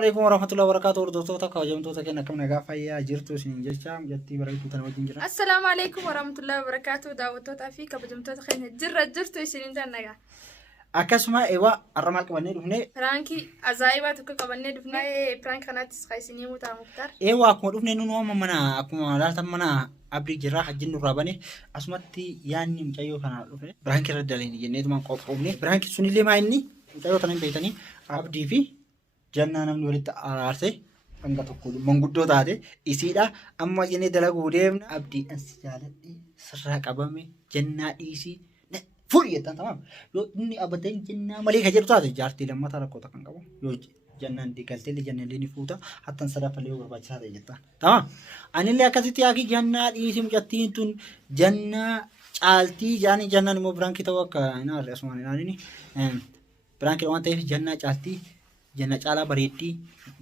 عليكم ورحمة الله وبركاته. وردوتوتا كوجمتوتا كنا كم نجا فيا جرتو سنين جرشام جتي بريتو تنوجين جرا. السلام عليكم ورحمة الله وبركاته. دعوتوتا فيك بجمتوتا خير جرتو سنين تنجا. أكسما إيوا الرمال كمان دفني. فرانكي أزايبا تك كمان دفني فرانك خنات خايسيني متى مختار. إيوا أكون دفني نونو منا أكون لا تمنا أبدي جرا حجين رابني أسمتي يعني مجايو كنا دفني. برانكي ردالين جنيد ما قابوني برانكي سوني لي ما إني مجايو تنين بيتني أبدي في جنة نمني ولد أرارسي. Hanga tokko manguddoo taate isiidha amma jennee dalaguu deemna abdii ansi jaaladhe sirraa qabame jennaa dhiisii fuudhi jettan tamam yoo inni abadan jennaa malee ka jedhu taate jaartii lammataa rakkoota kan qabu yoo jennaan diigaltee jennaan ni fuuta hattan sadafalee yoo barbaachisaa ta'e jettan tamam anillee akkasitti yaaki jennaa dhiisii mucattiin tun jennaa caaltii jaanii jennaan immoo biraankii ta'uu akka hin aarre asumaan hin aanini biraankii waan ta'eef jennaa caaltii jenna caalaa bareeddii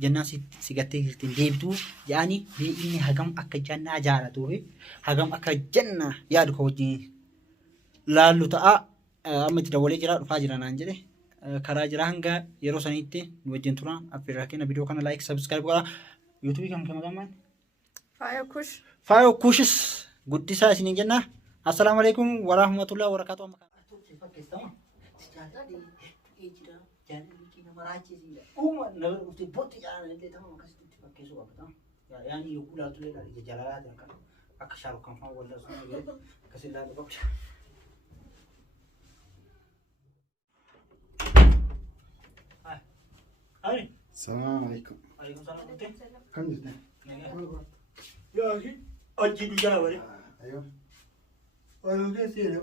jennaa si gattee jirtiin deebituu yaani inni hagam akka jennaa jaalatu hagam akka jenna yaadu ka wajjin laallu ta'a amma itti dawalee jira dhufaa jira naan jedhe karaa jira hanga yeroo saniitti nu wajjin tura affeerraa kenna viidiyoo kana laayik sabskaraayib godhaa yuutuubii kan maqaan Faayo Kushis guddisaa isiniin jenna assalaamu alaikum warahmatullahi wabarakatuh. Marachi sih, nalar usti boti jalan itu tahu makasih tu pakai suap tahu. Ya, yang ini ukuran tu leh dari jalan ada kan. Aku syarat kampung wala semua gitu. Kasih lah tu pakai. Hai. Assalamualaikum. Waalaikumsalam. Kan jadi. Ya, ni aji di jalan balik. Ayo. Orang dia sih,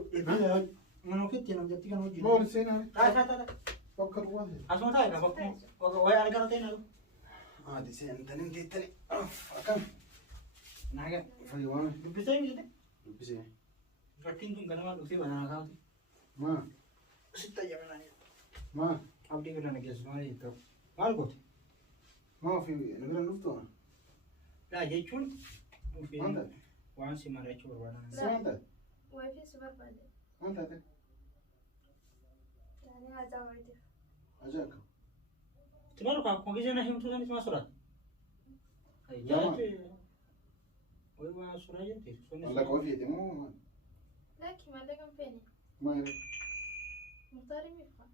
mana kita nak jadi kan aji. Mau di sini. Tak. Pakai buat. Asal tak ada, bapak, wah ada kan tanya tu. Di sini tadi. Akan. Nah kan, Fayuan. bisa ini jadi. Bisa. Rating tu kan mana usi mana kau tu. Ma. Sita jangan nanya. Ma. Abdi kita nak semua itu. Mal kot. Ma fi negara nufto. Dah jadi cun. Mantap. Wan si mana cun wan. Mantap. Wifi super pada. Mantap. Yani azam itu. Ajak. Cuma lu kau kisah nak hidup tu ni cuma surat. Jama. Woi wah surat je tu. Allah kau fi temu. Laki mana kan peni. Ma ini. Muhtari mifka.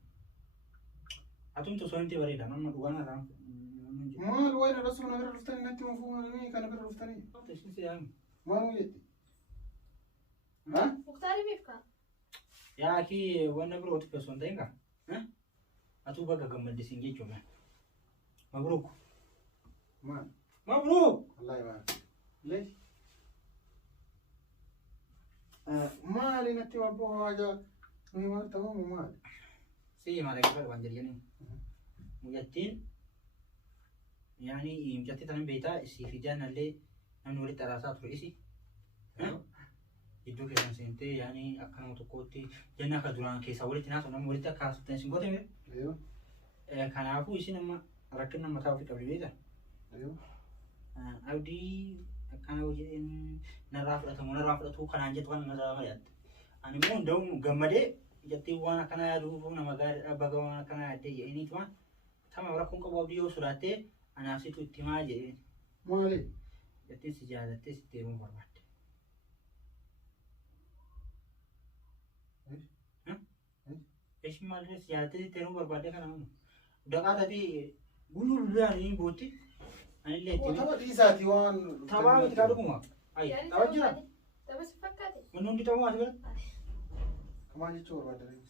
Atum tu soalnya tiba hari dah, nama dua orang. Ma lu ada rasul negara luftani nanti mau fuan ni kan negara luftani. Terus ni yang. Ma lu lihat. Hah? Muhtari mifka. Ya ki wana bro tu person tengah. Hah? Atu baga gambar di sini cuma. Mabruk. Ma. Mabruk. Allah ma. Leh. Ma li nanti mau buat aja. Ni ma tahu ma. Si mana kita banjir ni. Mujatin. Yani mujatin tanam beta si fijan alle namnuri terasa terus isi. Iddoo keessan seentee yaani akkanuma tokkotti jennaa akka duraan keessaa walitti naasoo nama walitti akka haasoftan isin goote mire. Kanaafuu isin amma rakkina mataa ofii qabdi beekta. Abdii akkana hojii narraa fudhatu kanaan jettu kan narraa mari'atte. Ani immoo hunda'u gammadee jettee waan akkana yaaduuf nama gaarii baga waan akkana yaaddee jedhanii tuma tama rakkoon qabu abdii yoo sodaattee anaaf situ itti maa jedheen. Maali? Jettee si jaalattee sitti heerumuu barbaadde. Eessi malee siyaasatti teeruu barbaade kana ammoo daqaa tati guluu luluyaan inni bootti anillee itti Tapha dhiisaati waan. taphaa miti kaa dhuguma. Ayi Yani tapha jira. Tapi sepakati. Wanni hundi ta'uu ati bira. Kamaan jechuun barbaadde.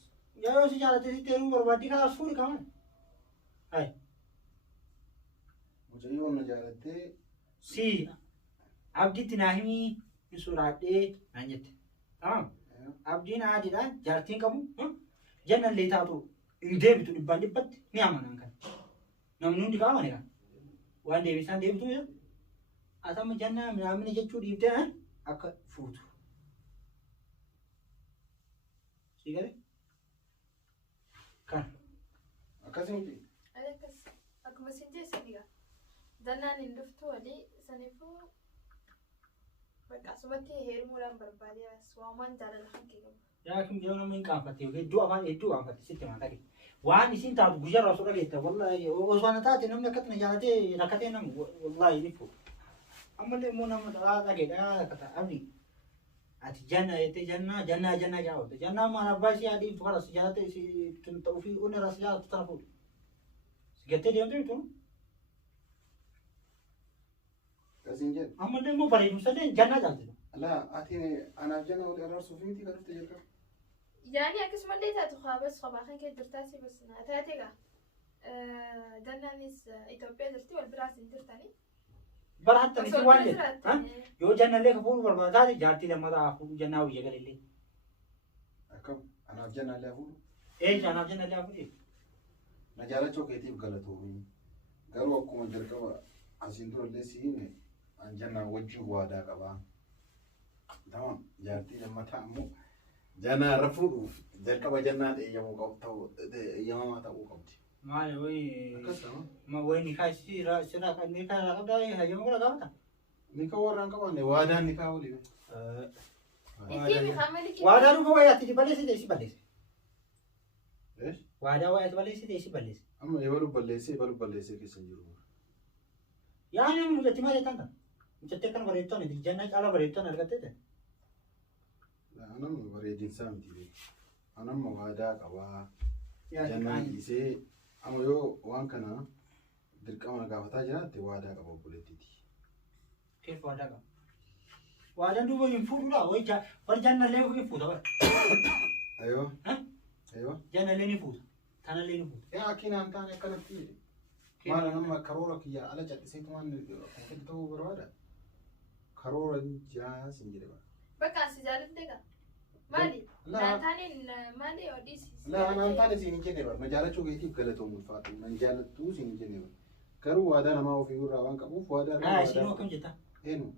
Yoo si jaalattee si teeruu barbaadde kana suuri kaman. Ayi Mucayyoo na jaalattee. si abdiitti naa himii hin sodaadhee naan jette. Tamam. Abdiin adiidhaan jaartiin qabu jannan illee taatu hin deebitu dhibbaan dhibbatti ni amanan kan. Namni hundi qaamane kan. Waan deebisaan deebitu jira. Asama jannaa minaamini jechuu dhiibdee akka fuutu. Si galee? Kan. Akkasumatti. Alekas. Aku mesin je sendiri. Jangan induf tu ali sanifu. Bakka asumatti heerumuudhaan barbaade waamaan jaalala hankee qabu. Yaa kun yoo namni hin qaanfatte yookiin iddoo afaan hedduu qaanfatte sitti himaa ta'e waan isin taatu guyyaarraa osoo dhageetta wallahi osoo ana taate namni akkatti jaalatee rakkatee nam wallahi ni fuudha. Ammallee immoo nama dhageedhaa rakkata abdii. Ati janna jettee jannaa jaawwatte jannaa maal abbaa ishee adii fara si jaalatee si ta'uu fi onni irraa si jaalatu tana fuudha. Si gattee deemtee bituu. Kasiin jedhu. Ammallee immoo bareedumsallee jannaa jaallatudha. Laa ati anaaf janna wal araarsuuf miti kan dhufte jalqaba. يعني أكس ملي تاتو بس خباخن كي درتاسي بس تاتيغا دنانيس إثيوبيا درتي والبراس درتاني bara hatta ni waan jedhu yoo jannallee kafuun barbaadaate jaartii lammataa hafuun jannaa wayya galillee. Akkam anaaf jannallee hafuun. Anaaf jannallee hafuun. Na jaalachuu keetiif galatoomii garuu akkuma jalqaba asiin durallee siin an jannaa wajjin waadaa qabaa. Tamam jaartii lammataa ammoo jannaa irra fuudhuuf jalqaba jannaan eeyyamamaa ta'uu qabdi. Maali wayi Akkasuma. ma wayi ni kai sira kan ni kai qabda hayyama kula qabta. Ni ka warraan qabanne waadaan ni kaa waliin. إتيمي خاملي كي Waadaa dhufa wayi ati balleessi deesi balleessi. Eesh Waadaa wayi ati balleessi deesi balleessi. amma ebalu balleessee keessa jiru. Yaani mujatti maal jettan? Mujattee kan bareedtoon jannaa caalaa bareedtoon argattee. Anamma bareedinsaa miti. Anamma waadaa qabaa. Yaani Jannaan dhiisee amma yoo waan kana dirqama gaafataa jiraatte waadaa qaba obboleettiiti. keef waadaa qaba. Waadaan duuba hin fuudhuudha wayi bar jannallee hin fuudha bar. Aywa. Aywa. Jannallee ni fuudha. Tanallee ni fuudha. Yaa akkinaan taane akkanatti maal nama karoora kiyya ala cadhiseetu waan ofitti ta'uu barbaada. Karoora jiraa sin jedhe bara. بقى سجالة دقة مالي لا. تاني مالي أوديسي Laa anaan taane siin hin jenne bara. Ma jaalachuu keetiif galatoomuu ulfaatu. Man jaalattuu siin hin jenne bara. Garuu waadaa namaa ofii irraa waan qabuuf waadaa Haa isin akkam jetta? Eenu.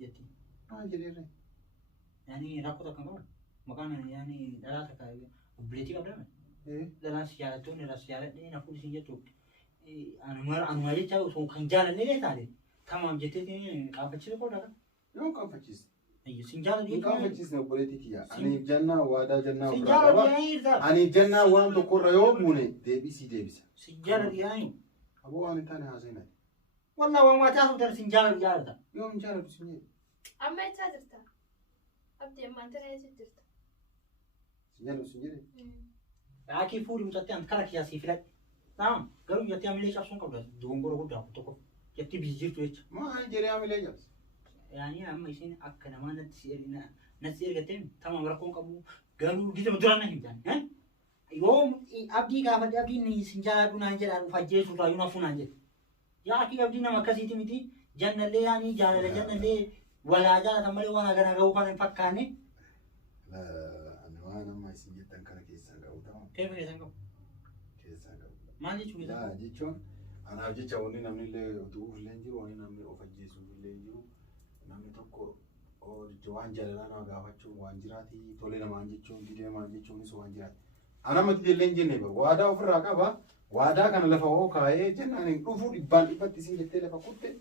Jetti. Maal jedheerre? Yani rakkoo takka qabu. Maqaan yani dhalaa takka obboleettii qabdame. Ee. Dhalaan si jaalattoon irraa si jaaladhee na fuudhi sin jettu. Anuma jecha osoo kan jaalanne taate tamaam jettee qaanfachiisuu qooda kan. Yoo qaanfachiis. Sin jaaladhee. Hin qaanfachiisne obboleettii kiyya. Ani jannaa waadaa jannaa Sin ofirraa qaba. jaaladhee. Ani jannaa waan tokkorra yoo buune deebisii deebisa. Sin jaaladhee. Aboo waan hin taane haasa'inati. Wallah waan waataa fuudhan sin jaalata. Yoo hin jaalatu sin jedhe. أما يتاجرتا أبدي أما أنت رأيت جرتا Sin jaalatu sin jedhe. Akii fuudhi mutattee an kana kiyaasii filadhe. Naam garuu jettee amilee cabsuun qabda. Dogongora guddaa tokko. Jettee biyyi jirtu jecha. Maal jedhee hamilee jabse? Yani amma isin akka namaa natti ergattee tamam rakkoon qabu garuu gizama duraan na himtan. Yoo abdii gaafadhe abdiin sin jaaladhu naan jedhaan fajjeessu irraa yoo nafuu naan jedhe. Yaa akii abdii nama akkasiiti miti jannallee yaani jaalala jannallee walaa jaalatan malee waan hagana gahuu kan hin fakkaanne. Ani waan amma isin jettan kana keessaa qabu ta'u. Keessa keessan qabu. Keessaa qabu. Maal jechuun keessan? Yaa jechuun anaaf jecha wanni namni illee utuuf illee jiru wanni namni of ajjeesuuf illee jiru namni tokko waan jaalalaa nama gaafachuun waan jiraati tole namaan jechuun didee namaan jechuunis waan jiraati. Anamatti illee hin jenne bara waadaa ofirraa qaba waadaa kana lafa hoo kaayee jennaan hin dhufuu dhibbaan dhibbatti isin jettee lafa kutte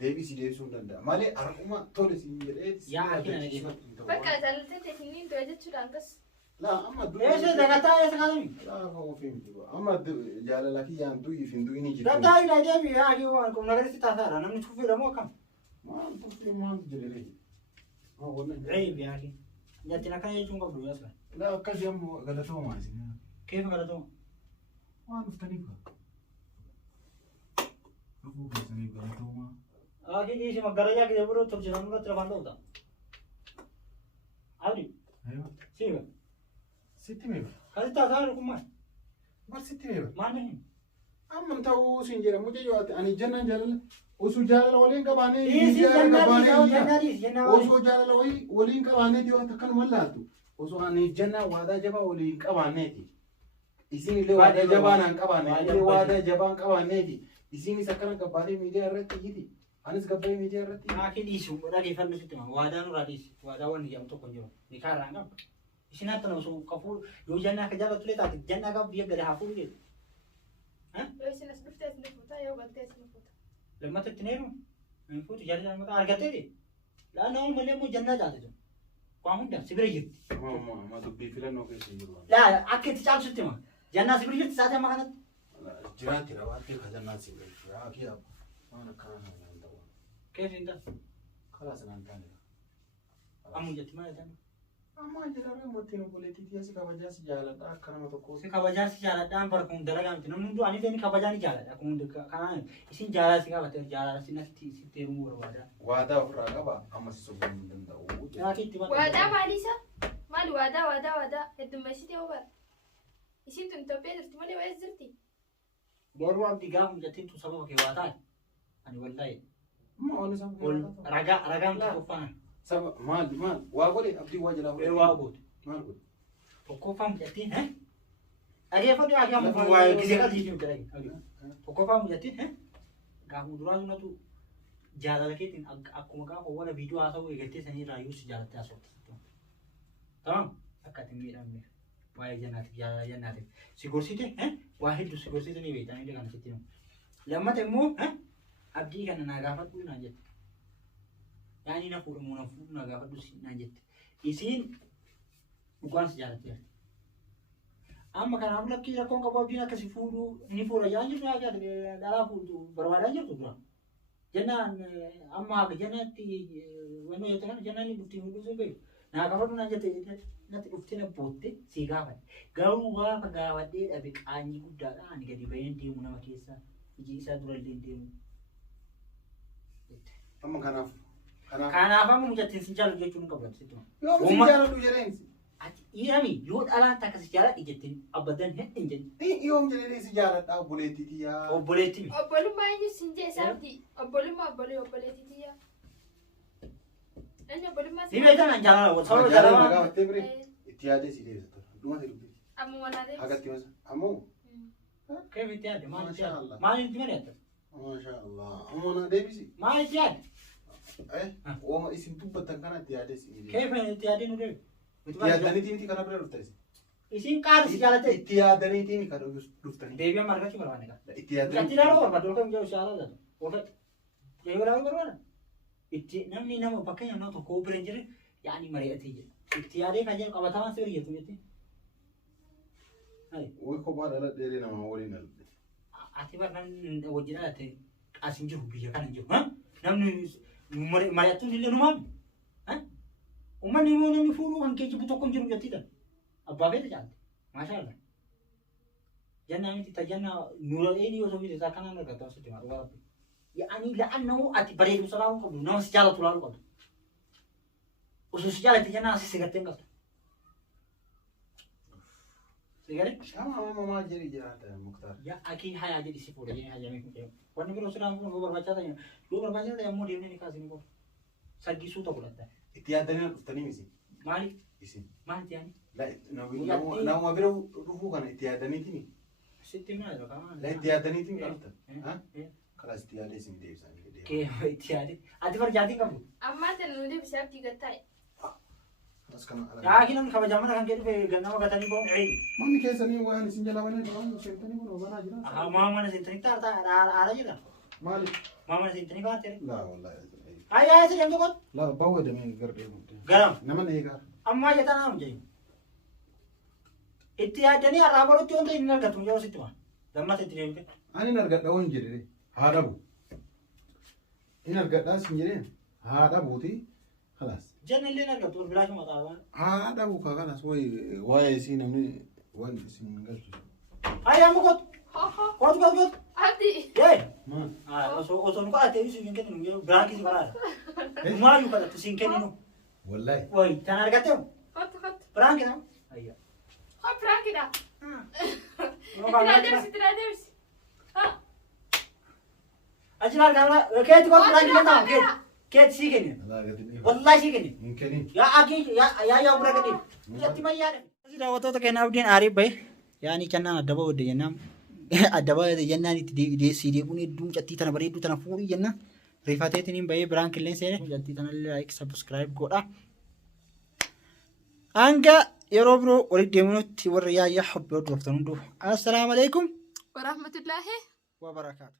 deebisii deebisuu hin danda'a malee har'uma tole isin jedhee. Yaa akina nageeffatu. بقى جالتي تكنين توجد شو لانكس Laa amma Eessa dagataa eessa kaasami? Laafa ofii miti amma jaalala kiyyaan du'ii fi du'ii ni jirtu. Dagataa ila deebi yaa akii waan kun nagaritti taasaadha namni tuffiidhamoo akkam? Maal tuffii maaltu jedhee? Maa wannan Ceebi yaa akii. Jattiin akkana jechuun qabdu yaasa. laa akkasii ammoo galatoomaa isin. Keefa galatoma. Waan dhuftaniif dhufuu keessaniif galatoomaa. Akii dhiisi maggarajaa kee biroo tolchisan irratti lafaan ta'uudha. Abdi Aywa siiga. sitti meeqa? Kasi taasaa dhugumaan. Maal sitti meeqa? Maanni hin? Amma ta'uu siin jedha mucayyoo ati ani jannaan jaalala osoo jaalala waliin qabaanee Dhiisi jannaa dhiisi jannaa osoo jaalala waliin qabaanee dhiyoo akkanuma laatu osoo ani jannaa waadaa jabaa waliin qabaaneeti. Isin illee waadaa jabaa naan qabaanne illee waadaa jabaan qabaaneeti. Isinis akkana gabbaatee miidiyaa irratti hiti. Anis gabbaa'ee miidiyaa irratti. Akii dhiisi dhageeffannoo sitti maa waadaa nurraa dhiisi. Waadaa waan jedhamu tokko hin jiru. Ni kaarraa hin qabu. Isin hatta nama osoo kafuu yoo jannaa akka jaallattu lee taate jannaa qabu biyya gadi haa fuudhu jedhu. لو إيش الناس بفتح نفوتها يا وقت إيش نفوتها لما تتنينو نفوت جالس أنا متى أرجعت لي لأنه هم اللي مو جنة جالسون قامون ده سبري جت Ma dubbii filannoo keessa jiru. لا أكيد تعال ستة ما Jannaa si birjirti sa'aatii amma kanatti. Jiraatti dha waan ta'eef jannaa si beeku. Yaa kiyya waan akkana kana hin ta'u. Keef hin ta'a. Karaa sanaan taane. Ammu jetti maal jedhama? Amma jedhamee mootiin obboleettii si kabajaa si jaaladha akka nama tokkoo. Si kabajaa si jaaladhaan bara kun dalagaa miti namni hunduu ani ta'e kabajaa ni jaaladha kun kanaan isin jaalala si qabate jaalala si natti si teerumuu barbaada. Waadaa ofirraa qaba amma si sobuu hin danda'u. Waadaa maalisa? Maali waadaa heddummeessitee hoo bara? Isin tun Itoophiyaa jirti malee waa'ee jirti? Boruu abdii gaafa jettiin tu sababa kee waa taate ani wallahi. Maali sababa? Ragaa miti qofaana. Saba maal waa godhe abdii waa jalaa godhe. Waa godhe. Maal godhe? Tokkoffaa mucattiin dhageeffadhu haakama waa'ee gisee qalbii miti dhage. Tokkoffaa mucattiin gaafa duraa sunatu jaalala keetiin akkuma gaafa wala viidiyoo haasa'u eegaltee sanii raayyuu si jaalattee haasofte. Tamam akka ati miidhamne waa'ee jannaatiif jaalala jannaatiif si gorsite waa hedduu si gorsite ni beektan illee kana sitti himu. Lammata immoo abdii kana naa gaafadhu naan jette. Yaani na fuudhamu na fuudhu naa gaafadhu naan jette. Isiin dhugaan si jaalattee. Amma kanaaf lakkii rakkoon qabu abdiin akkasi fuudhuu ni fuudha jaan jirtu haa jaallate dhalaa fuudhu barbaadaa jirtu dura. Jennaan amma jennatti wanni jettu kana jennaan ni dhuftii fuudhuu sun beeku. Naa gaafadhu naan jette natti dhuftee na bootte si gaafadhe. Garuu gaafa gaafadhee dhabe qaanyii guddaadha ani gadi baheen deemu nama keessaa iji isaa durallee deemu. Amma kanaaf. Kanaaf amma mucattiin si jaalatu jechuun hin qabu sittuma. Yoo si jaalatu jedheensi. Ati dhiirami yoo dhalaan takka si jaaladhi jettiin abadan hin jenni. Yoom jedhanii si jaaladha obboleettii tiyyaa. Obboleetti mi. Obbolummaa eenyu siin jeessaafti? Obbolummaa obboleettii tiyyaa. Inni obbolummaa si beektan an jaalala sababa jaalala. Gaafattee bire itti yaadee si deebisa. Dhuma si dubbisi. Amma walaa deebisa. Hagatti masa. Ammoo. Keef itti yaadde maal itti yaadde? Maal itti mari'atta? Masha Allah. Ammoo na deebisi. Maal itti yaadde? Ooma isin dubbattan kana itti yaadee si deebisa. Keef itti yaadde nu deebi. Itti yaadaniitii miti kana bira dhuftani. Isin qaali si jaalatte. Itti yaadaniitii miti kana dhuftani. Deebii amma argachuu barbaanne qaba. Itti yaadanii. Itti ilaaluu barbaadde olkam jedhu si jaalala. Olkatti. Deebii ilaaluu barbaada. Itti namni nama bakka nama tokko bira hin jirre yaani mari'atee jira. Itti yaadee kan jedhu qabatamaan si hojjetu jettee. Wai kophaa dhala dheeree namaa waliin dhalte. Ati bara namni wajjin dhalatte as hin jiru biyya kana hin jiru. Namni mari'attuun illee numaami. Uummanni immoo namni fuudhuu kan geejjibu tokko hin jiru jettiidha. Abbaa feete caalte. Maashaallah. Jannaa miti tajannaa nura dheedhii osoo miti isaa kanaan argatu asitti maa dhugaa rabbi. Yaani la'annahu ati bareedu salaamuu qabdu nama si jaalatu laaluu qabdu. Osoo si jaalatte jannaa asi sigattee hin qabdu. Sigare? Shama amma maal jedhi jiraata Muktaar. Ya akii hayaa jedhi si fuudha jedhee hajamee kun jedhamu. Wanni biroo sidaan kun barbaachisaa ta'e yoo barbaachisaa ta'e ammoo deemnee ni kaasanii qofa. Saggisuu ta'uu danda'a. Itti yaadanii dhuftanii misi. Maali? Isin. Maal jedhani? Nama bira dhufuu kana itti yaadaniitini. Sitti himna jira kamaa. Itti yaadaniitini kan dhuftan. Kanas itti yaadee isin deebisan. Kee itti yaadee. Ati barjaatiin qabdu. Ammaa tan nu deebisee abdii gattaa'e. Yaa kinan kabajamana kan jedhu ganama gatanii ba'u. Manni keessanii waan isin jala banee waan seentanii kun obanaa jira. Maamana seentanii taara jira. Maali? Maamana seentanii baatee. Laa wallahi. Ayyaa isa deemtu kun. Laa bahu damee gardee guddee. Garam. Nama na eegaa. Ammaa jetaa nama jenyu. Itti yaadanii har'aa barutti wanta hin argatu yoo sitti maa. Lammata itti deemte. Ani hin argadha waan jedhe haa dhabu. Hin argadhaa sin jedheen haa dhabuuti. Kalaas. Janna illee argatu wal bilaashuma xaabaan. Haa dhabu kaa kalaas waa'ee isii namni waan isin galchu. Ayyaa mukot. Kot. Abdii. Yee. Maal? Osoo nu kadhattee isin hin kenninu biraakii si baraadha. Maayyuu kadhattu si hin kenninu. Wallahi. Wayi tan argattee Hottu. biraakii nama. Ayyaa. Hot biraakidha. Itti deebisi. Achiin argaa keetti kot biraakii kennamu keetti. Keetti sii kennin. Wallahi sii kennin. Hin kennin. Yaa akii yaa bira gadhiif. Jatti mayyaadha. Daawwattoota keenya abdiin aarii bahe yaani kennaan adda bahu jennaan adda bahu jennaan itti sii deebuun hedduun cattii tana bareedduu tana fuudhuu jennaan rifateetiin bahee biraan qilleensa seene cattii tana like subscribe godha. Hanga yeroo biroo walitti deemuutti warra yaayyaa hobbii hordoftan hunduu. Assalaamu alaikum. Warahmatullaahi. Wa barakaatu.